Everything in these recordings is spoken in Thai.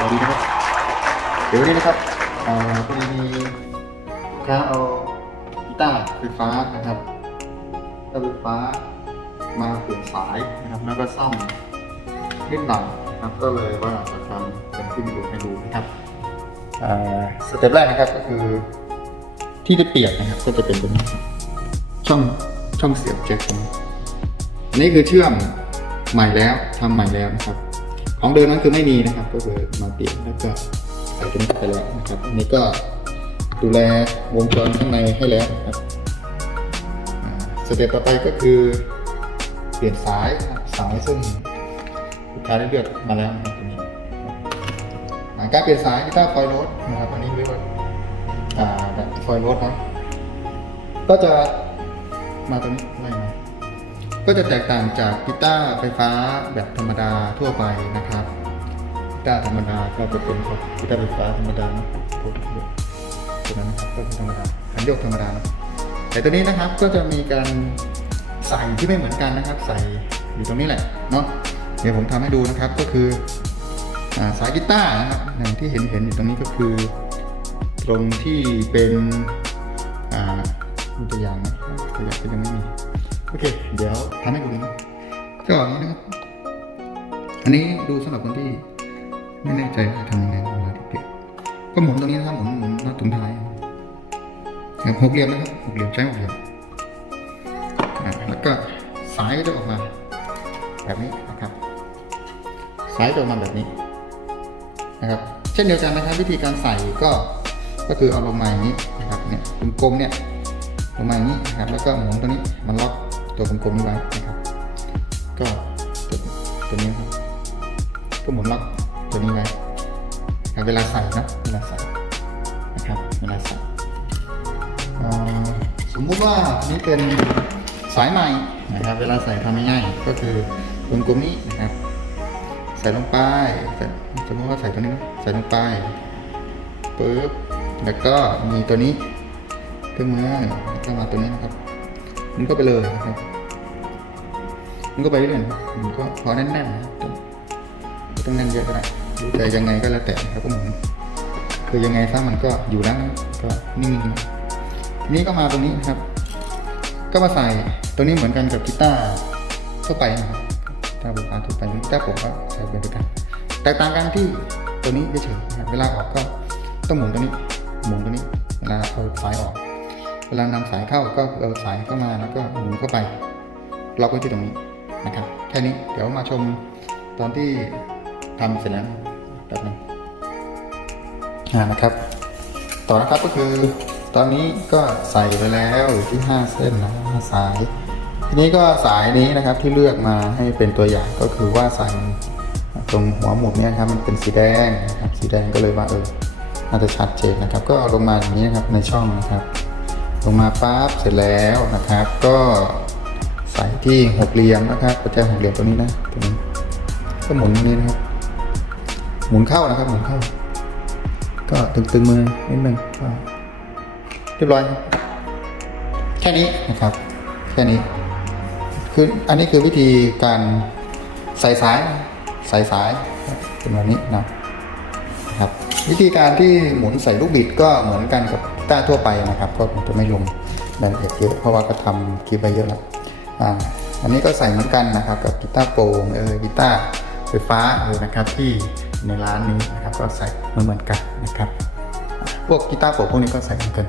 สวัสดีนะครับ เดี๋ยววันนี้นะครับเอ่อพอดีมีลูกค้าเอากีตาร์ไฟฟ้านะครับกีตาร์ไฟฟ้ามาเปลี่ยนสายนะครับ แล้วก็ซ่อมนิดหน่อยนะครับ ก็เลยว่าจะทำเป็นที่ดูให้ดูนะครับเอ่อสเต็ปแรกนะครับก็คือที่ได้เปลี่ยนนะครับก็จะเป็นตรงนี้ช่องช่องเสียบแจ็คตรงนี้อันนี้คือเชื่อมใหม่แล้วทำใหม่แล้วนะครับ ของเดิมนั้นคือไม่มีนะครับ ก็คือมาเปลี่ยนแล้วก็ใส่ตรงนี้ไปแล้วนะครับอันนี้ก็ดูแลวงจรข้างในให้แล้วนะครับสเต็ปต่อไปก็คือเปลี่ยนสายนะครับสายซึ่งลูกค้าได้เลือกมาแล้วนะครับตรงนี้อ่าการเปลี่ยนสายกีตาร์ฟอยล์โรดนะครับอันนี้เรียกว่าแบบฟอยล์โรดนะก็จะมาตรงนี้ ก็จะแตกต่างจากกีตาร์ไฟฟ้าแบบธรรมดาทั่วไปนะครับกีตาร์ธรรมดาก็จะเป็นพวกกีตาร์ไฟฟ้าธรรมดาตัวนั้นนะครับก็เป็นธรรมดาขันโยกธรรมดานะแต่ตัวนี้นะครับก็จะมีการใส่ที่ไม่เหมือนกันนะครับ ใส่อยู่ตรงนี้แหละเนาะเดี๋ยวผมทำให้ดูนะครับก็คืออสายกีตาร์นะครับอย่างที่เห็นเห็นอยู่ตรงนี้ก็คือ ตรงที่เป็นอ่ามีตัวอย่างนะตัวอย่างก็ยังไม่มี โอเค เดี๋ยวทำให้ดูนะก็อย่างนี้นะครับ อันนี้ดูสำหรับคนที่ไม่แน่ใจว่าทำยังไงเวลาที่เปลี่ยนก็หมุนตรงนี้นะครับหมุนหมุนน็อตรงท้ายแบบหกเหลี่ยมนะครับหกเหลี่ยมใช้หกเหลี่ยมแล้วก็สายก็จะออกมา แบบนี้นะครับ สายจะออกมาแบบนี้นะครับ เช่นเดียวกันนะครับ วิธีการใส่ก็ก็คือเอาลงมาอย่างนี้นะครับเนี่ยกลมๆเนี่ยลงมาอย่างนี้นะครับ แล้วก็หมุนตัวนี้มันล็อก ตัวกลมๆนี้ไว้นะครับ ก็ตัวตัวนี้ครับ ก็หมุนล็อกตัวนี้ไว้ครับเวลาใส่นะเวลาใส่นะครับเวลาใส่สมมุติว่านนี้เป็นสายใหม่นะครับ เวลาใส่ทำง่ายก็คือวงกลมนี้นะครับ ใส่ลงไปสมมติว่าใส่ตัวนี้นะใส่ลงไปปึ๊บแล้วก็มีตัวนี้เครื่องมือก็มาตัวนี้นะครับมันก็ไปเลยนะครับ มันก็ไปเรื่อยนะครับมันก็พอแน่นๆนะต้องต้องแน่นเยอะก็ได้แต่ยังไงก็แล้วแต่ครับก็หมุนคือยังไงซะมันก็อยู่แล้วนะก็นิ่งทีนี้ก็มาตรงนี้นะครับ ก็มาใส่ตัวนี้เหมือนกันกับกีตาร์ทั่วไปนะครับกีตาร์ไฟฟ้าทั่วไปกีตาร์ผมก็ใช้เป็นด้วยกันแตกต่างกันที่ตัวนี้เฉยๆเวลาออกก็ต้องหมุนตัวนี้ หมุนตัวนี้ เวลาเอาสายออก เวลานำสายเข้าก็เอาสายเข้ามาแล้วก็หมุนเข้าไปล็อกไว้ที่ตรงนี้ นะครับ แค่นี้เดี๋ยวมาชมตอนที่ทำเสร็จแล้วแบบนึงนะครับ ต่อนะครับก็คือตอนนี้ก็ใส่ไปแล้วอยู่ที่ 5 เส้นนะห้าสาย ทีนี้ก็สายนี้นะครับที่เลือกมาให้เป็นตัวอย่างก็คือว่าสายตรงหัวหมุดเนี่ยครับมันเป็นสีแดงนะครับสีแดงก็เลยว่าเออน่าจะชัดเจนนะครับ ก็เอาลงมาอย่างนี้นะครับในช่องนะครับ ลงมาปั๊บเสร็จแล้วนะครับ ก็ ใส่ที่หกเหลี่ยมนะครับกระจายหกเหลี่ยมตัวนี้นะตัวนี้ก็หมุนนี้นะครับ หมุนเข้านะครับ หมุนเข้า ก็ตึงๆมือนิดนึงเรียบร้อย แค่นี้นะครับ แค่นี้คืออันนี้คือวิธีการใส่สายใส่สายเป็นแบบนี้นะครับ วิธีการที่หมุนใส่ลูกบิดก็เหมือนกันกับกีตาทั่วไปนะครับ ก็จะไม่ลงรายละเอียดเยอะเพราะว่าก็ทำคลิปไปเยอะแล้ว อ่าอันนี้ก็ใส่เหมือนกันนะครับ กับกีตาร์โปร่งเออกีตาร์ไฟฟ้าเออนะครับที่ในร้านนี้นะครับก็ใส่เหมือนเหมือนกันนะครับ พวกกีตาร์โปร่งพวกนี้ก็ใส่เหมือนกัน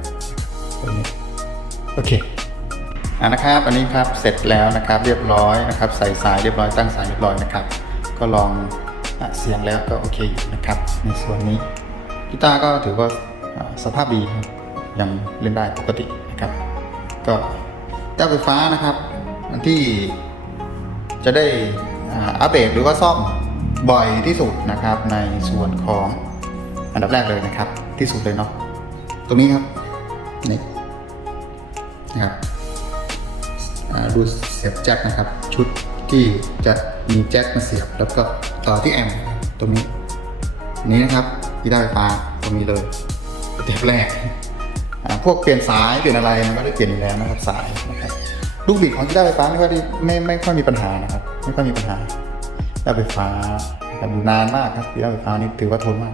ตัวนี้โอเคอ่านะครับอันนี้ครับเสร็จแล้วนะครับเรียบร้อยนะครับ ใส่สายเรียบร้อยตั้งสายเรียบร้อยนะครับ ก็ลองอเสียงแล้วก็โอเคอยู่นะครับ ในส่วนนี้กีตาร์ก็ถือว่าสภาพดีครับยังเล่นได้ปกตินะครับ ก็กีตาร์ไฟฟ้านะครับ ที่จะได้อัปเดตหรือว่าซ่อมบ่อยที่สุดนะครับ ในส่วนของอันดับแรกเลยนะครับ ที่สุดเลยเนาะตรงนี้ครับนี่นะครับดูเสียบแจ็คนะครับ ชุดที่จะมีแจ็คมาเสียบ แล้วก็ต่อที่แอมป์ตรงนี้ นี้นะครับที่ได้ไฟฟ้าตรงนี้เลยสเต็ปแรกพวกเปลี่ยนสายเปลี่ยนอะไรมันก็ได้เปลี่ยนแล้วนะครับสายนะครับ ลูกบิดของกีตาร์ไฟฟ้าไม่ค่อยได้ไม่ไม่ค่อยมีปัญหานะครับ ไม่ค่อยมีปัญหากีตาร์ไฟฟ้าแต่นานมากครับกีตาร์ไฟฟ้านี่ถือว่าทนมาก